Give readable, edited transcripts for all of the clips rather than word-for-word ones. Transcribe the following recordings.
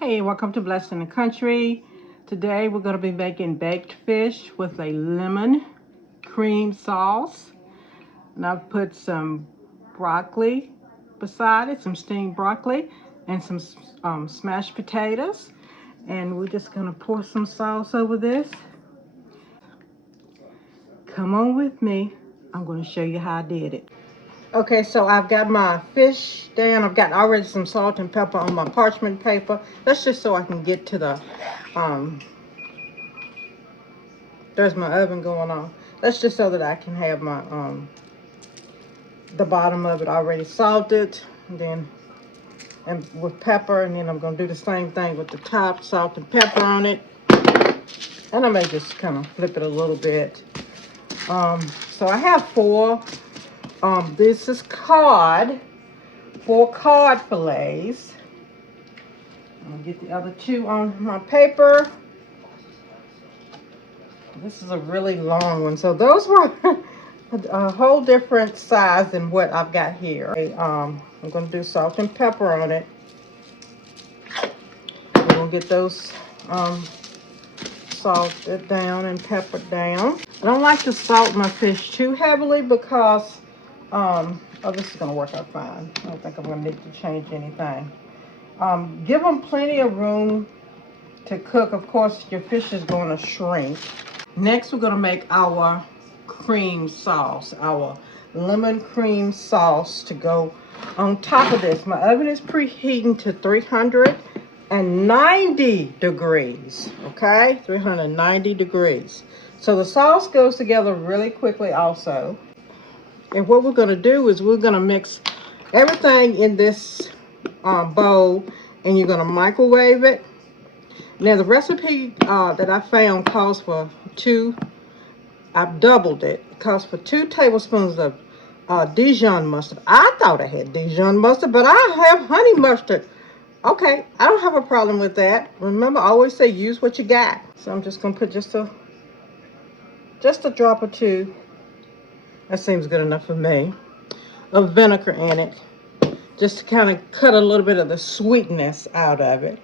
Hey, welcome to Blessed in the Country. Today we're going to be making baked fish with a lemon cream sauce. And I've put some broccoli beside it, some steamed broccoli, and some smashed potatoes. And we're just going to pour some sauce over this. Come on with me. I'm going to show you how I did it. Okay, so I've got my fish down. I've got already some salt and pepper on my parchment paper. That's just so I can get to the, there's my oven going on. That's just so that I can have my, the bottom of it already salted. And with pepper. And then I'm going to do the same thing with the top, salt and pepper on it. And I may just kind of flip it a little bit. So I have four. This is cod, 4 cod fillets. I'm gonna get the other 2 on my paper. This is a really long one, so those were a whole different size than what I've got here. I'm gonna do salt and pepper on it. We're gonna get those salted down and peppered down. I don't like to salt my fish too heavily because oh, this is going to work out fine. I don't think I'm going to need to change anything. Give them plenty of room to cook. Of course, your fish is going to shrink. Next, we're going to make our cream sauce, our lemon cream sauce to go on top of this. My oven is preheating to 390 degrees, okay? 390 degrees. So the sauce goes together really quickly also. And what we're going to do is we're going to mix everything in this bowl, and you're going to microwave it. Now the recipe that I found calls for 2, I've doubled it. It calls for 2 tablespoons of Dijon mustard. I thought I had Dijon mustard, but I have honey mustard. Okay, I don't have a problem with that. Remember, I always say use what you got. So I'm just going to put just a drop or 2. That seems good enough for me. Of vinegar in it, just to kind of cut a little bit of the sweetness out of it.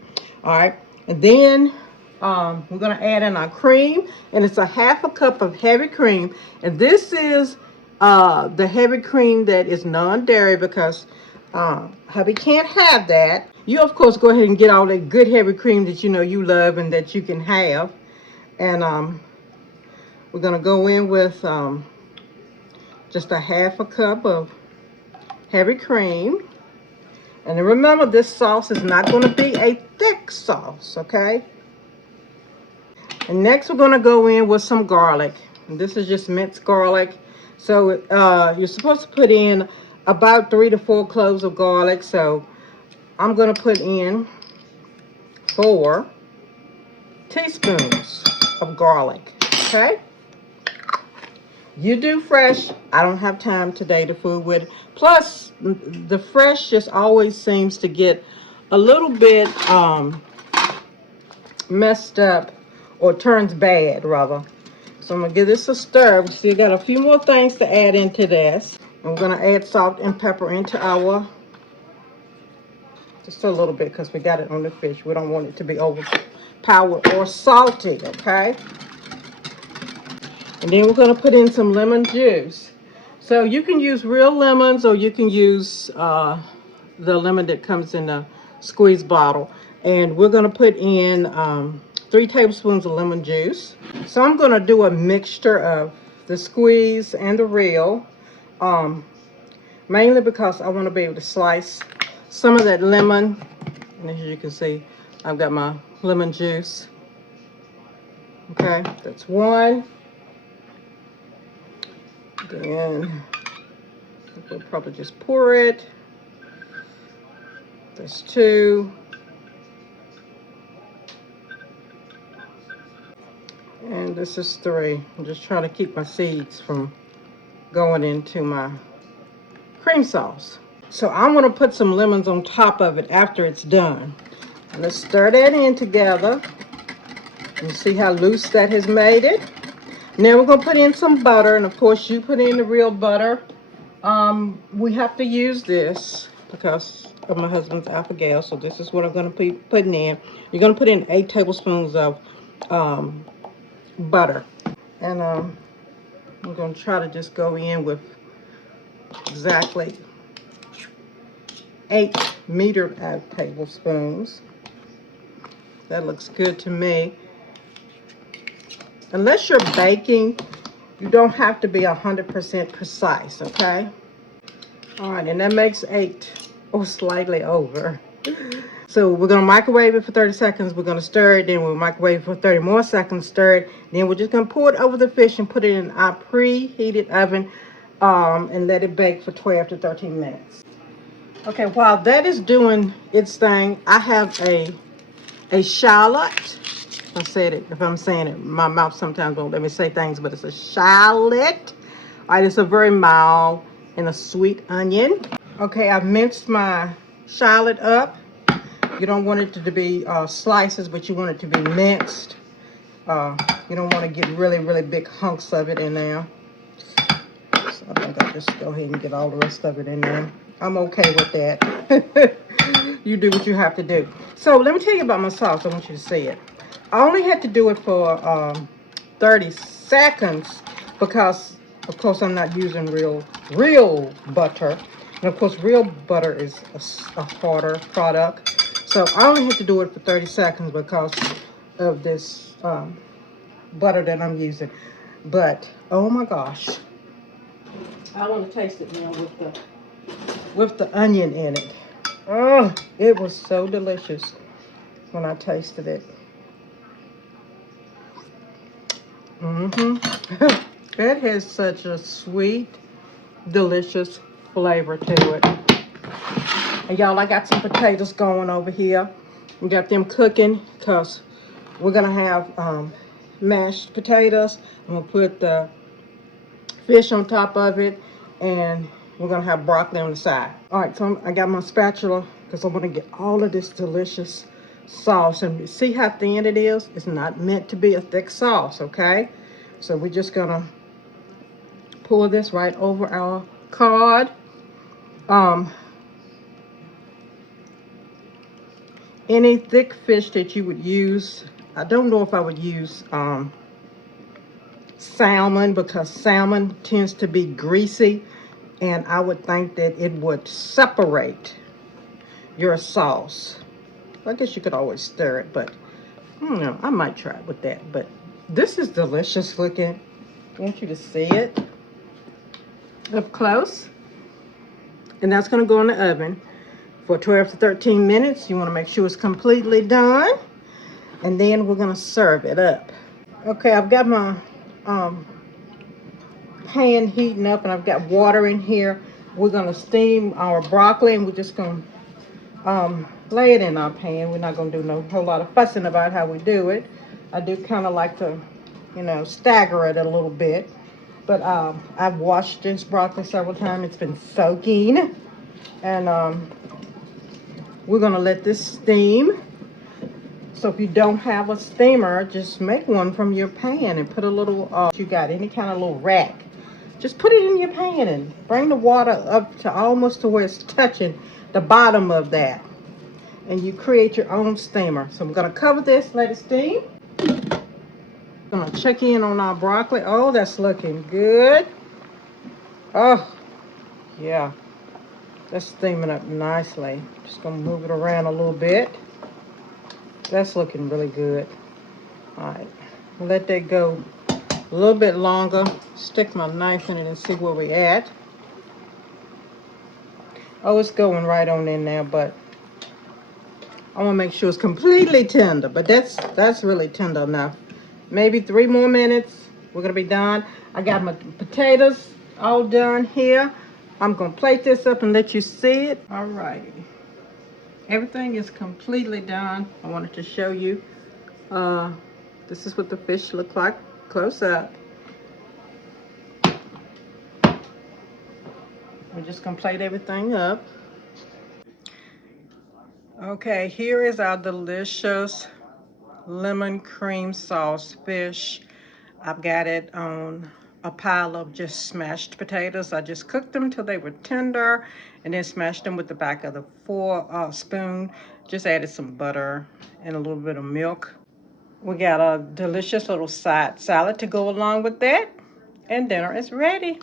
All right, and then we're gonna add in our cream, and it's a 1/2 cup of heavy cream. And this is the heavy cream that is non-dairy because hubby can't have that. You of course go ahead and get all that good heavy cream that you know you love and that you can have. And we're gonna go in with just a 1/2 cup of heavy cream. And then remember, this sauce is not going to be a thick sauce, okay? And next we're going to go in with some garlic. And this is just minced garlic. So you're supposed to put in about 3 to 4 cloves of garlic. So I'm going to put in 4 teaspoons of garlic, okay? You do fresh. I don't have time today to fool with it. Plus, the fresh just always seems to get a little bit messed up, or turns bad, rather. So I'm going to give this a stir. We still got a few more things to add into this. And we're going to add salt and pepper into our, just a little bit because we got it on the fish. We don't want it to be overpowered or salty, okay? And then we're going to put in some lemon juice. So you can use real lemons, or you can use the lemon that comes in a squeeze bottle. And we're going to put in 3 tablespoons of lemon juice. So I'm going to do a mixture of the squeeze and the real. Mainly because I want to be able to slice some of that lemon. And as you can see, I've got my lemon juice. Okay, that's 1. Then we'll probably just pour it. That's 2. And this is 3. I'm just trying to keep my seeds from going into my cream sauce. So I'm going to put some lemons on top of it after it's done. And let's stir that in together. And see how loose that has made it. Now we're going to put in some butter, and of course you put in the real butter. We have to use this because of my husband's alpha-gal, so this is what I'm going to be putting in. You're going to put in 8 tablespoons of butter. And I'm going to try to just go in with exactly 8 metered out tablespoons. That looks good to me. Unless you're baking, you don't have to be 100% precise, okay? All right, and that makes 8 or slightly over. So we're gonna microwave it for 30 seconds. We're gonna stir it, then we'll microwave it for 30 more seconds, stir it. Then we're just gonna pour it over the fish and put it in our preheated oven and let it bake for 12 to 13 minutes. Okay, while that is doing its thing, I have a shallot. If I'm saying it, my mouth sometimes won't let me say things, but it's a shallot. All right, it's a very mild and a sweet onion. Okay, I've minced my shallot up. You don't want it to be slices, but you want it to be minced. You don't want to get really, really big hunks of it in there. So I think I'll just go ahead and get all the rest of it in there. I'm okay with that. You do what you have to do. So let me tell you about my sauce. I want you to see it. I only had to do it for 30 seconds because, of course, I'm not using real butter. And, of course, real butter is a harder product. So I only had to do it for 30 seconds because of this butter that I'm using. But, oh my gosh. I want to taste it now with the onion in it. Oh, it was so delicious when I tasted it. It has such a sweet, delicious flavor to it. And y'all, I got some potatoes going over here. We got them cooking because we're going to have mashed potatoes. I'm going to put the fish on top of it, and we're going to have broccoli on the side. All right, so I got my spatula because I want to get all of this delicious sauce. And see how thin it is? It's not meant to be a thick sauce, okay? So we're just going to pour this right over our cod. Any thick fish that you would use, I don't know if I would use salmon because salmon tends to be greasy, and I would think that it would separate your sauce. I guess you could always stir it, but I don't know, I might try it with that. But this is delicious looking. I want you to see it up close. And that's going to go in the oven for 12 to 13 minutes. You want to make sure it's completely done. And then we're going to serve it up. Okay, I've got my pan heating up, and I've got water in here. We're going to steam our broccoli, and we're just going to lay it in our pan. We're not going to do no whole lot of fussing about how we do it. I do kind of like to, stagger it a little bit. But I've washed this broccoli several times. It's been soaking. And we're going to let this steam. So if you don't have a steamer, just make one from your pan and put a little, you got any kind of little rack. Just put it in your pan and bring the water up to almost to where it's touching the bottom of that. And you create your own steamer. So I'm going to cover this, let it steam. I'm going to check in on our broccoli. Oh, that's looking good. Oh, yeah. That's steaming up nicely. Just going to move it around a little bit. That's looking really good. All right. Let that go a little bit longer. Stick my knife in it and see where we're at. Oh, it's going right on in there, but I want to make sure it's completely tender. But that's really tender enough. Maybe 3 more minutes. We're going to be done. I got my potatoes all done here. I'm going to plate this up and let you see it. All right. Everything is completely done. I wanted to show you. This is what the fish look like close up. We're just going to plate everything up. Okay, here is our delicious lemon cream sauce fish. I've got it on a pile of just smashed potatoes. I just cooked them till they were tender and then smashed them with the back of the spoon. Just added some butter and a little bit of milk. We got a delicious little side salad to go along with that, and dinner is ready.